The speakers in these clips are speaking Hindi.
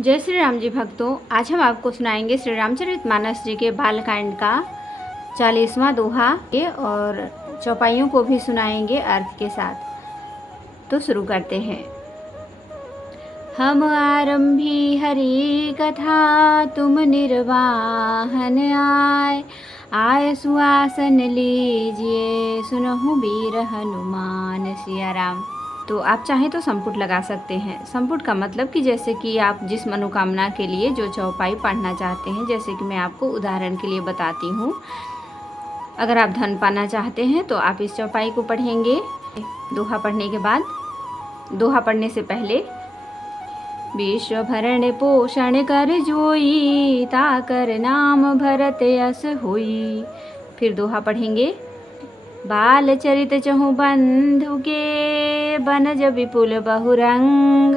जय श्री राम जी भक्तों, आज हम आपको सुनाएंगे श्री रामचरितमानस जी के बालकांड का 40वां दोहा के और चौपाइयों को भी सुनाएंगे अर्थ के साथ। तो शुरू करते हैं। हम आरंभी हरि कथा, तुम निर्वाहन आय सुआसन लीजिए, सुनहु वीर हनुमान सिया राम। तो आप चाहें तो संपुट लगा सकते हैं। संपुट का मतलब कि जैसे कि आप जिस मनोकामना के लिए जो चौपाई पढ़ना चाहते हैं, जैसे कि मैं आपको उदाहरण के लिए बताती हूँ। अगर आप धन पाना चाहते हैं तो आप इस चौपाई को पढ़ेंगे। दोहा पढ़ने के बाद, दोहा पढ़ने से पहले विश्व भरण पोषण कर जोई, ताकर नाम भरत यस होई। फिर दोहा पढ़ेंगे। बाल चरित चहु बंधु के, बनज विपुल बहुरंग,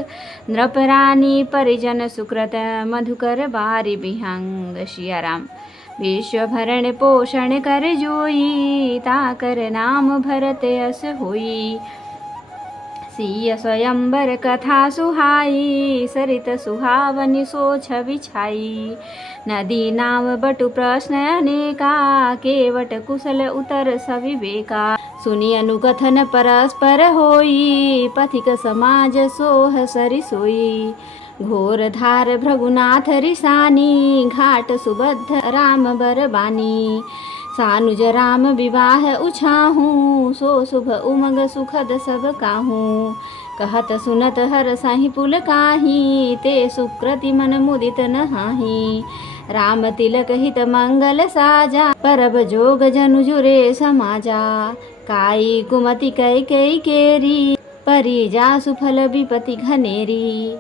नृपरानी परिजन सुकृत, मधुकर बारी बिहंग सिया राम। विश्व भरण पोषण कर जोई, ताकर नाम भरत यस होई। सिय स्वयंवर कथा सुहाई, सरित सुहावनी सोछ बिछाई। नदी नाव बटु प्रश्न अनेका, केवट कुशल उतर सविवेका। सुनि अनुकथन परस्पर होई, पथिक समाज सोह सरि सोई। घोर धार भृगुनाथ रिसानी, घाट सुबद्ध राम बरबानी। सानुज राम विवाह उछाहूँ, सो शुभ उमंग सुखद सब काहूँ। कहत सुनत हर साहि पुल काही, ते सुकृति मन मुदित नहाही। राम तिलक हित मंगल साजा, परब जोग जनु जुरे समाजा। काई कुमति कैकेयी केरी, परी जासु फल विपति घनेरी।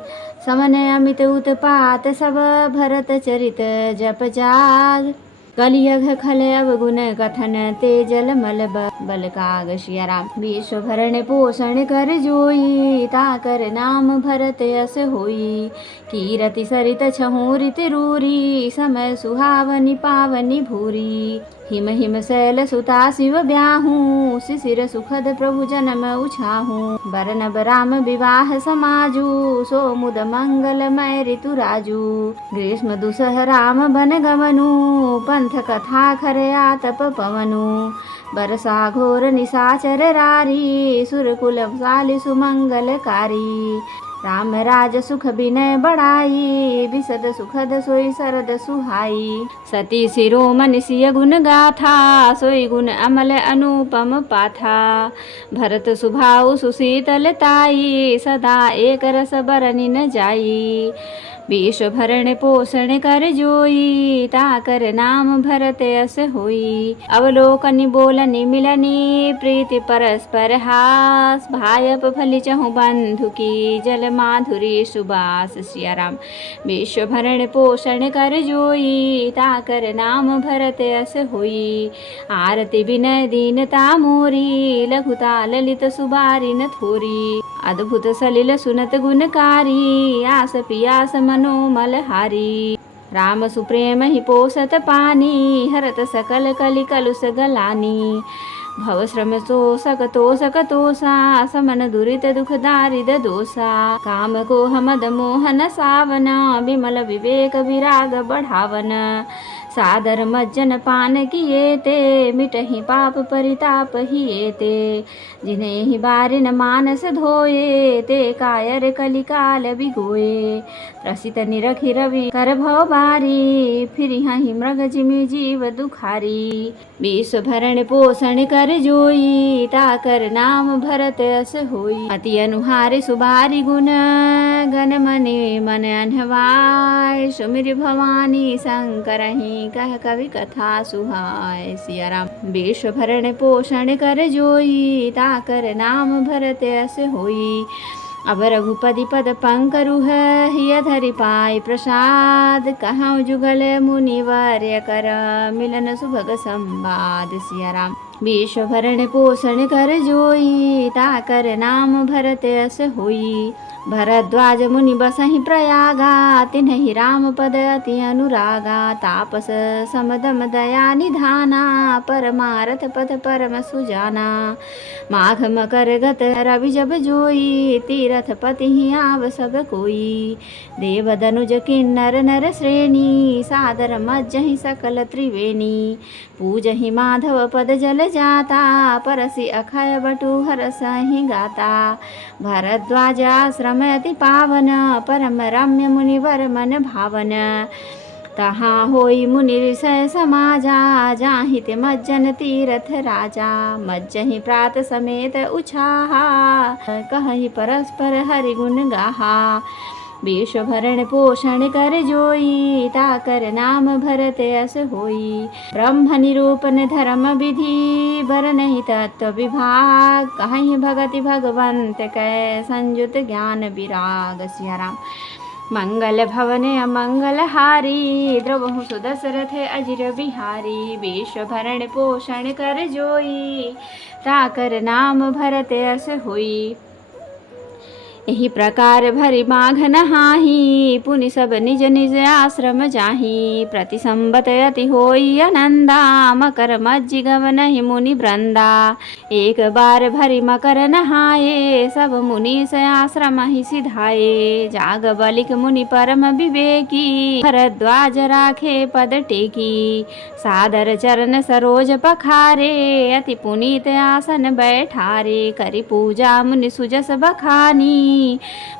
समन अमित उत्पात सब, भरत चरित जप जाग। कलियघ खल अवगुण कथन, ते जल मल बल काग सिया राम। विश्व भरण पोषण कर जोई, ताकर नाम भरत यस होई। कीरति सरित छहु रित रूरी, समय सुहावनी पावनी भूरी। हिम हिम शैल सुता शिव ब्याहूँ, शिशिर सुखद प्रभु जन्म उछाहूँ। बरनब राम विवाह समाजू, सो मुद मंगलमय ऋतु राजू। ग्रीष्म दुसह राम बन गमनु, पंथ कथा खर आतप पवनु। बरसा घोर निशाचर रारी, सुरकुल साली सुमंगलकारी। राम राज सुख विनय बढ़ाई, विशद सुखद सोई सरद सुहाई। सती शिरोमणि सिय गुण गाथा, सोई गुण अमल अनुपम पाथा। भरत सुभाउ सुशीतलताई, सदा एक रस बरनि न जाई। विश्व भरण पोषण कर जोई, ताकर नाम भरत यस होई। अवलोकनि बोलनि मिलनी, प्रीति परस्पर हास। भायप फलि चहु बंधु की, जल माधुरी सुबास सिया राम। विश्व भरण पोषण कर जोई, ताकर नाम भरत यस होई। आरती विनय दीनता मोरी, लघुता ललित सुबारी न थोरी। अद्भुत सलिल सुनत गुणकारी, आस पियास मनोमल हारी। राम सुप्रेम ही पोषत पानी, हरत सकल कलि कलुष गलानी। भव श्रम तोषक तोषा, समन दुरित दुख दारिद दोषा। काम को मद मोहन सावना, विमल विवेक विराग बढ़ावन। सादर मज्जन पान किए ते, मिटहि पाप परिताप हिए ते। जिन्हें ही बारिन मानस धोए, ते कायर कलिकाल बिगोए। प्रसित निरखि रवि कर भव बारी, फिर ही मृग जिमि जीव दुखारी। विश्व भरण पोषण कर जोई, ताकर नाम भरत यस होई। अति अनुहारी सुबारी गुण, गण मनि मन अनहवाय। सुमिर भवानी शंकरहि, कह कवि कथा सुहाय सिया राम। विश्व भरण पोषण कर जोई, ताकर नाम भरत यस होई। अब रघुपति पद पंकरुह, हिय धरि पाय प्रसाद। कहउँ जुगल मुनिवर्य कर, मिलन सुभग संवाद सिया राम। विश्व भरण पोषण कर जोई, ताकर नाम भरत यस होई। भरद्वाज मुनि बसहि प्रयागा, तिन्हि राम पद अति अनुरागा। तापस समदम दया निधाना, परमारथ पथ परम सुजाना। माघ मकर गत रवि जब जोई, तीरथ पति ही आव सब कोई। देव दनुज किन्नर नर श्रेणी, सादर मज्जहि सकल त्रिवेणी। पूजहि माधव पद जल जाता, परसि अखय बटु हरसहि गाता। भरद्वाज आश्रम अति पावन, परम रम्य मुनिवर मन भावन। तहाँ होई मुनि ऋषय समाजा, जाहि ते मज्जन तीरथ राजा। मज्जहि प्रात समेत उछाहा, कहहि परस्पर हरि गुण गाहा। विश्व भरण पोषण कर जोई, ताकर नाम भरत यस होई। ब्रह्म निरूपण धर्म विधि, बरनहि तत्व विभाग। कहहि भगति भगवंत कै, संयुत ज्ञान विराग। सिया राम। मंगल भवन अमंगल हारी, द्रवहु सुदशरथ अजिर बिहारी। विश्व भरण पोषण कर जोई, ताकर नाम भरत यस होई। एहि प्रकार भरि माघ नहाही, पुनि सब निज निज आश्रम जाही। प्रति संबत अति होई आनंदा, मकर मज्जि गवनहि मुनि वृंदा। एक बार भरि मकर नहाए, सब मुनीस आश्रम ही सिधाए। जाग बलिक मुनि परम विवेकी, भरद्वाज राखे पद टेकी। सादर चरण सरोज पखारे, अति पुनीत आसन बैठारे। करि पूजा मुनि सुजस बखानी,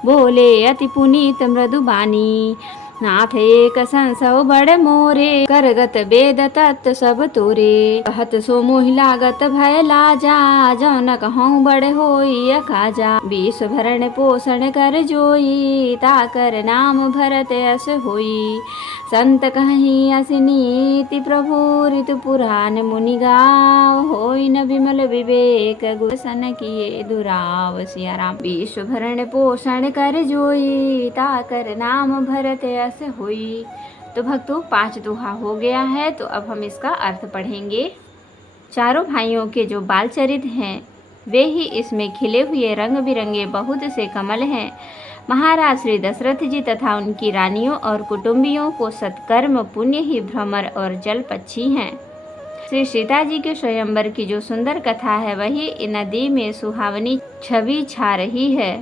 बोले अति पुनीत मृदु बानी। नाथ एक संसव बड़ मोरे, करगत वेद तत्व सब तोरे। कहत सो मोहि लागत भय लाजा, जौन कहूँ बड़ होई अकाजा। विश्व भरण पोषण कर जोई, ताकर नाम भरत यस होई। संत कहि असी नीति, प्रभु ऋतु पुराण मुनि गाव। होई न विमल विवेक, गुरसन किए दुराव। सिया राम। विश्व भरण पोषण कर जोई, ताकर नाम भरत यस हुई। तो भक्तों 5 दोहा हो गया है, तो अब हम इसका अर्थ पढ़ेंगे। चारों भाइयों के जो बाल चरित हैं वे ही इसमें खिले हुए रंग बिरंगे बहुत से कमल हैं। महाराज श्री दशरथ जी तथा उनकी रानियों और कुटुंबियों को सत्कर्म पुण्य ही भ्रमर और जल पक्षी हैं। श्री सीता जी के स्वयंवर की जो सुंदर कथा है वही नदी में सुहावनी छवि छा रही है।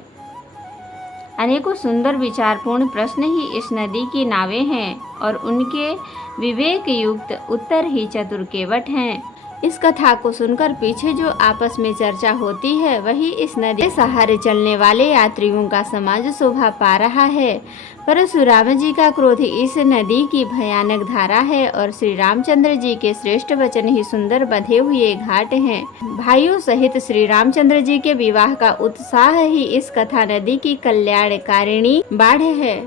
अनेकों सुंदर विचारपूर्ण प्रश्न ही इस नदी की नावें हैं और उनके विवेक युक्त उत्तर ही चतुर केवट हैं। इस कथा को सुनकर पीछे जो आपस में चर्चा होती है वही इस नदी के सहारे चलने वाले यात्रियों का समाज शोभा पा रहा है। परशुराम जी का क्रोध इस नदी की भयानक धारा है और श्री रामचंद्र जी के श्रेष्ठ वचन ही सुंदर बंधे हुए घाट हैं। भाइयों सहित श्री रामचंद्र जी के विवाह का उत्साह ही इस कथा नदी की कल्याणकारिणी बाढ़ है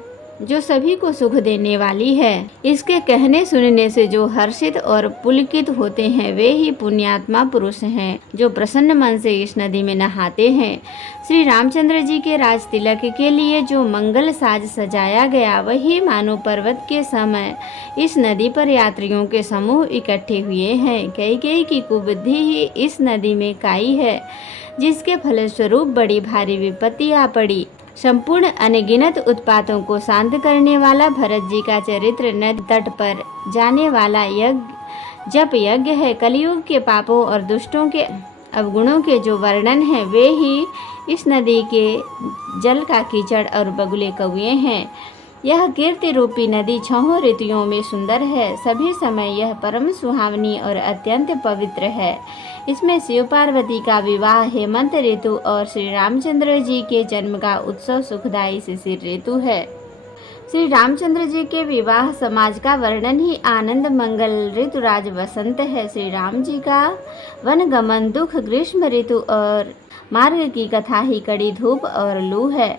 जो सभी को सुख देने वाली है। इसके कहने सुनने से जो हर्षित और पुलकित होते हैं वे ही पुण्यात्मा पुरुष हैं जो प्रसन्न मन से इस नदी में नहाते हैं। श्री रामचंद्र जी के राज तिलक के लिए जो मंगल साज सजाया गया वही मानो पर्वत के समय इस नदी पर यात्रियों के समूह इकट्ठे हुए हैं। कैकेयी की कुबुद्धि ही इस नदी में काई है जिसके फलस्वरूप बड़ी भारी विपत्ति आ पड़ी। संपूर्ण अनगिनत उत्पातों को शांत करने वाला भरत जी का चरित्र नदी तट पर जाने वाला जप यज्ञ है। कलयुग के पापों और दुष्टों के अवगुणों के जो वर्णन है वे ही इस नदी के जल का कीचड़ और बगुले कौए हैं। यह कीर्ति रूपी नदी 6 ऋतुओं में सुंदर है। सभी समय यह परम सुहावनी और अत्यंत पवित्र है। इसमें शिव पार्वती का विवाह हेमंत ऋतु और श्री रामचंद्र जी के जन्म का उत्सव सुखदायी शिशिर ऋतु है। श्री रामचंद्र जी के विवाह समाज का वर्णन ही आनंद मंगल ऋतुराज वसंत है। श्री राम जी का वन गमन दुख ग्रीष्म ऋतु और मार्ग की कथा ही कड़ी धूप और लू है।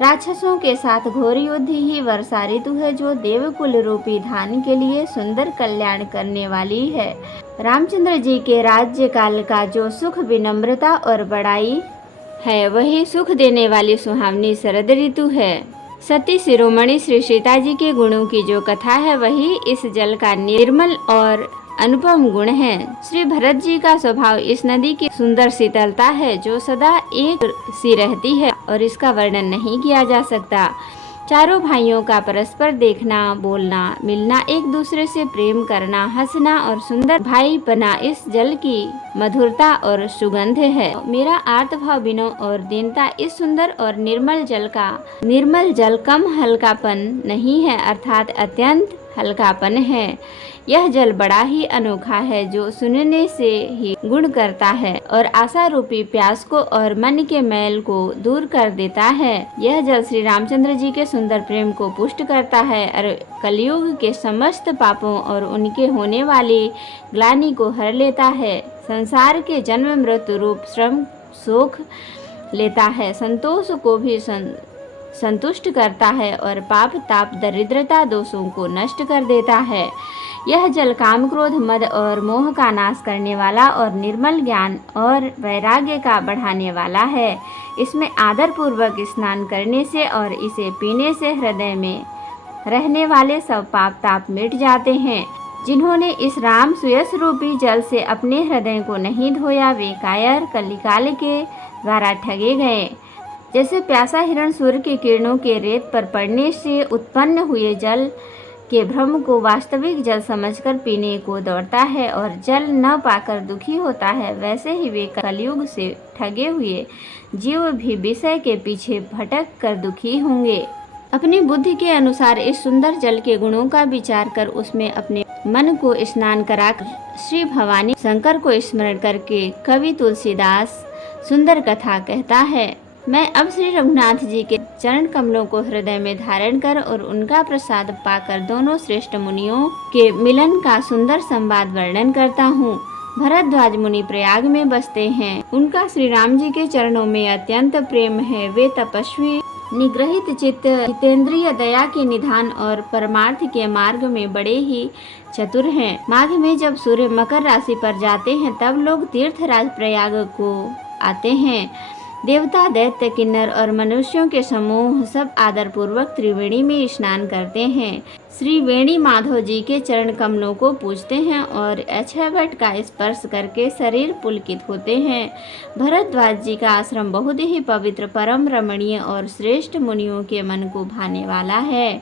राक्षसों के साथ घोर युद्ध ही वर्षा ऋतु है जो देवकुल रूपी धान के लिए सुंदर कल्याण करने वाली है। रामचंद्र जी के राज्य काल का जो सुख विनम्रता और बड़ाई है वही सुख देने वाली सुहावनी शरद ऋतु है। सती शिरोमणि श्री सीता जी के गुणों की जो कथा है वही इस जल का निर्मल और अनुपम गुण है। श्री भरत जी का स्वभाव इस नदी की सुंदर शीतलता है जो सदा एक सी रहती है और इसका वर्णन नहीं किया जा सकता। चारों भाइयों का परस्पर देखना, बोलना, मिलना, एक दूसरे से प्रेम करना, हंसना और सुंदर भाई बना इस जल की मधुरता और सुगंध है। मेरा आर्तभाव विनय और दीनता इस सुंदर और निर्मल जल कम हल्कापन नहीं है, अर्थात अत्यंत हल्कापन है। यह जल बड़ा ही अनोखा है जो सुनने से ही गुण करता है और आशा रूपी प्यास को और मन के मैल को दूर कर देता है। यह जल श्री रामचंद्र जी के सुंदर प्रेम को पुष्ट करता है और कलयुग के समस्त पापों और उनके होने वाली ग्लानि को हर लेता है। संसार के जन्म मृत्यु रूप श्रम शोक लेता है, संतोष को भी संतुष्ट करता है और पाप ताप दरिद्रता दोषों को नष्ट कर देता है। यह जल काम क्रोध मद और मोह का नाश करने वाला और निर्मल ज्ञान और वैराग्य का बढ़ाने वाला है। इसमें आदर पूर्वक स्नान करने से और इसे पीने से हृदय में रहने वाले सब पाप ताप मिट जाते हैं। जिन्होंने इस राम सुयस रूपी जल से अपने हृदय को नहीं धोया वे कायर कलिकाल के द्वारा ठगे गए। जैसे प्यासा हिरण सूर्य की किरणों के रेत पर पड़ने से उत्पन्न हुए जल के भ्रम को वास्तविक जल समझकर पीने को दौड़ता है और जल न पाकर दुखी होता है, वैसे ही वे कलयुग से ठगे हुए जीव भी विषय के पीछे भटक कर दुखी होंगे। अपनी बुद्धि के अनुसार इस सुंदर जल के गुणों का विचार कर उसमें अपने मन को स्नान कराकर श्री भवानी शंकर को स्मरण करके कवि तुलसीदास सुंदर कथा कहता है। मैं अब श्री रघुनाथ जी के चरण कमलों को हृदय में धारण कर और उनका प्रसाद पाकर दोनों श्रेष्ठ मुनियों के मिलन का सुंदर संवाद वर्णन करता हूँ। भरद्वाज मुनि प्रयाग में बसते हैं। उनका श्री राम जी के चरणों में अत्यंत प्रेम है। वे तपस्वी, निग्रहित चित्त, हितेंद्रिय, दया के निधान और परमार्थ के मार्ग में बड़े ही चतुर हैं। माघ में जब सूर्य मकर राशि पर जाते हैं तब लोग तीर्थराज प्रयाग को आते हैं। देवता, दैत्य, किन्नर और मनुष्यों के समूह सब आदर पूर्वक त्रिवेणी में स्नान करते हैं। श्री वेणी माधव जी के चरण कमलों को पूजते हैं और अक्षय वट का स्पर्श करके शरीर पुलकित होते हैं। भरद्वाज जी का आश्रम बहुत ही पवित्र, परम रमणीय और श्रेष्ठ मुनियों के मन को भाने वाला है।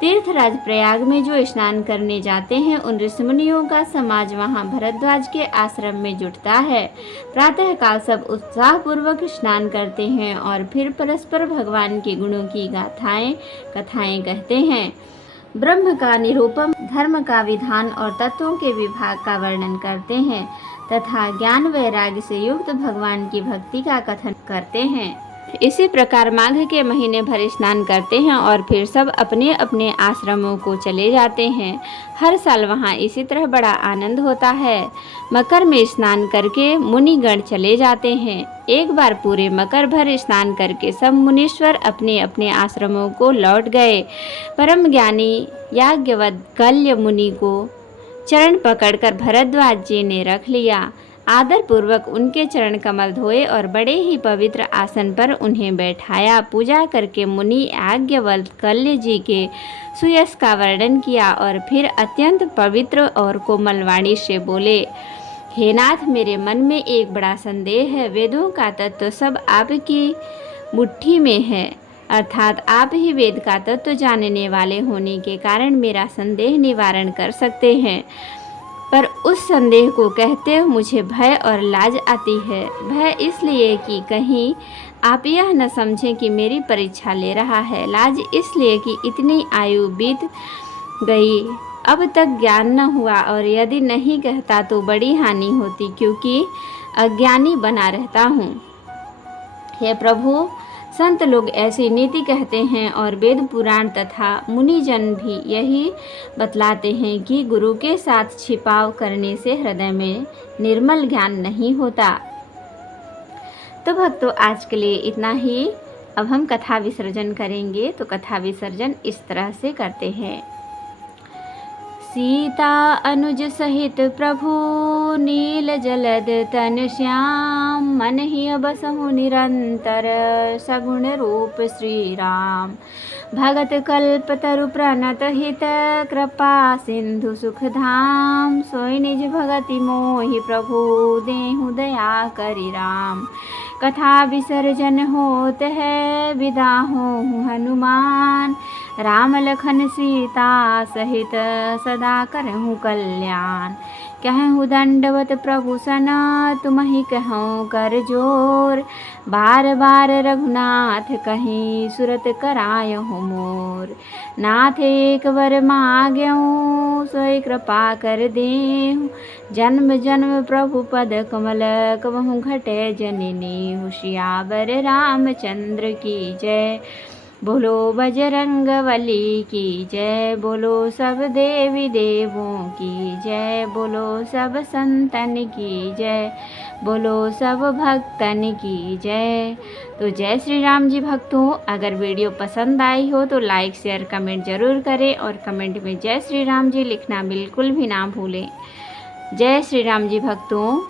तीर्थराज प्रयाग में जो स्नान करने जाते हैं उन ऋषिमुनियों का समाज वहाँ भरद्वाज के आश्रम में जुटता है। प्रातः काल सब उत्साह पूर्वक स्नान करते हैं और फिर परस्पर भगवान के गुणों की कथाएं कहते हैं। ब्रह्म का निरूपण, धर्म का विधान और तत्वों के विभाग का वर्णन करते हैं तथा ज्ञान वैराग्य से युक्त भगवान की भक्ति का कथन करते हैं। इसी प्रकार माघ के महीने भर स्नान करते हैं और फिर सब अपने अपने आश्रमों को चले जाते हैं। हर साल वहाँ इसी तरह बड़ा आनंद होता है। मकर में स्नान करके मुनिगण चले जाते हैं। एक बार पूरे मकर भर स्नान करके सब मुनीश्वर अपने अपने आश्रमों को लौट गए। परम ज्ञानी याज्ञवल्क्य मुनि को चरण पकड़कर भरद्वाज जी ने रख लिया। आदर पूर्वक उनके चरण कमल धोए और बड़े ही पवित्र आसन पर उन्हें बैठाया। पूजा करके मुनि याज्ञवल्क्य जी के सुयश का वर्णन किया और फिर अत्यंत पवित्र और कोमल वाणी से बोले, हे नाथ, मेरे मन में एक बड़ा संदेह है। वेदों का तत्व सब आपकी मुट्ठी में है, अर्थात आप ही वेद का तत्व जानने वाले होने के कारण मेरा संदेह निवारण कर सकते हैं। पर उस संदेह को कहते मुझे भय और लाज आती है। भय इसलिए कि कहीं आप यह न समझें कि मेरी परीक्षा ले रहा है। लाज इसलिए कि इतनी आयु बीत गई, अब तक ज्ञान न हुआ और यदि नहीं कहता तो बड़ी हानि होती, क्योंकि अज्ञानी बना रहता हूँ। हे प्रभु, संत लोग ऐसी नीति कहते हैं और वेद पुराण तथा मुनिजन भी यही बतलाते हैं कि गुरु के साथ छिपाव करने से हृदय में निर्मल ज्ञान नहीं होता। तो भक्तों, आज के लिए इतना ही। अब हम कथा विसर्जन करेंगे। तो कथा विसर्जन इस तरह से करते हैं। सीता अनुज सहित प्रभु नील जलद तन श्याम मन ही बसहु निरंतर सगुण रूप श्री राम। भगत कल्प तरु प्रणत हित कृपा सिंधु सुख धाम सोई निज भगति मोहि प्रभु देहु दया करि राम। कथा विसर्जन होत है विदा हों हनुमान राम लखन सीता सहित सदा करहु कल्याण। कहूँ दंडवत प्रभु सना तुम्हि कहूँ कर जोर बार बार रघुनाथ कहीं सुरत करायहु मोर। नाथ एक वर माग्यऊँ सोई कृपा कर देहु जन्म जन्म प्रभु पद कमल कबहु घटे जननी। होशियार रामचंद्र की जय बोलो बजरंग बली की जय बोलो सब देवी देवों की जय बोलो सब संतन की जय बोलो सब भक्तन की जय। तो जय श्री राम जी भक्तों, अगर वीडियो पसंद आई हो तो लाइक शेयर कमेंट ज़रूर करें और कमेंट में जय श्री राम जी लिखना बिल्कुल भी ना भूलें। जय श्री राम जी भक्तों।